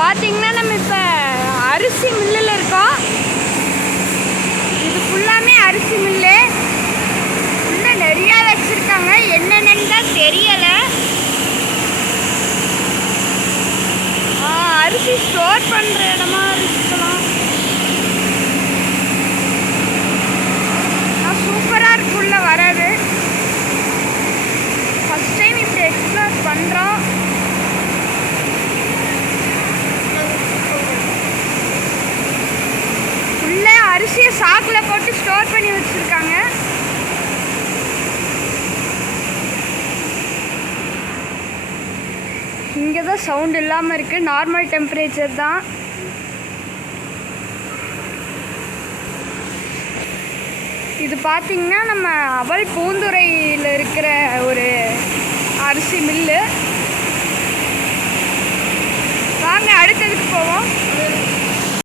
பார்த்தீங்கன்னா நம்ம இப்போ அரிசி மில்லில் இருக்கோம். இது ஃபுல்லாமே அரிசி மில்லு. இன்னும் நிறையா வச்சுருக்காங்க, என்னென்னு தான் தெரியலை. அரிசி ஸ்டோர் பண்ணுற இடமா இருக்கலாம். சூப்பராக இருக்குள்ள வராது. ஃபஸ்ட் டைம் இப்படி எக்ஸ்ப்ளோர் பண்ணுறோம். உள்ளே அரிசியை சாக்கில் போட்டு ஸ்டோர் பண்ணி வச்சுருக்காங்க. இங்கே தான் சவுண்ட் இல்லாமல் இருக்குது, நார்மல் டெம்பரேச்சர் தான். இது பார்த்திங்கன்னா நம்ம அவல் பூந்துறையில் இருக்கிற ஒரு அரிசி மில்லு. வாங்க அடுத்ததுக்கு போவோம்.